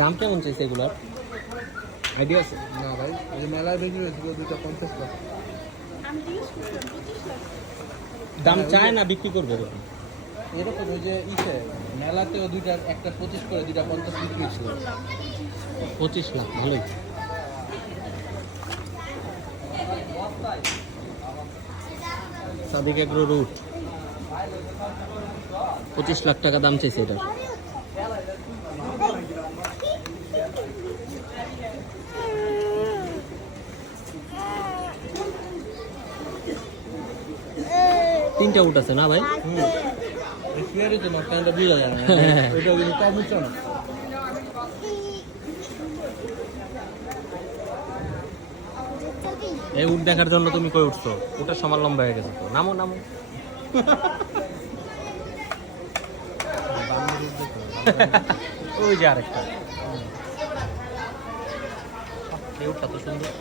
দাম কেমন চাইছে এগুলার? আইডিয়া আছে? না ভাই এই যে মেলায় বেশি হয়েছিল দুইটা পঞ্চাশ লাখ দাম চায় না বিক্রি করবে এরকম? এরকম ওই যে ইসে মেলাতেও দুইটা একটা পঁচিশ করে দুইটা পঞ্চাশ বিক্রি ছিল পঁচিশ লাখ ভালোই। সাদিক এগ্রো রুট। পঁচিশ লাখ টাকা দাম চাইছে এটা। তিনটা উঠ আছে না ভাই? এই উঠ দেখার জন্য তুমি কই উঠছো? ওটা সমান লম্বা হয়ে গেছে তো। নামো নামো। ওই যে আরেকটা। এই উঠটা তো সুন্দর।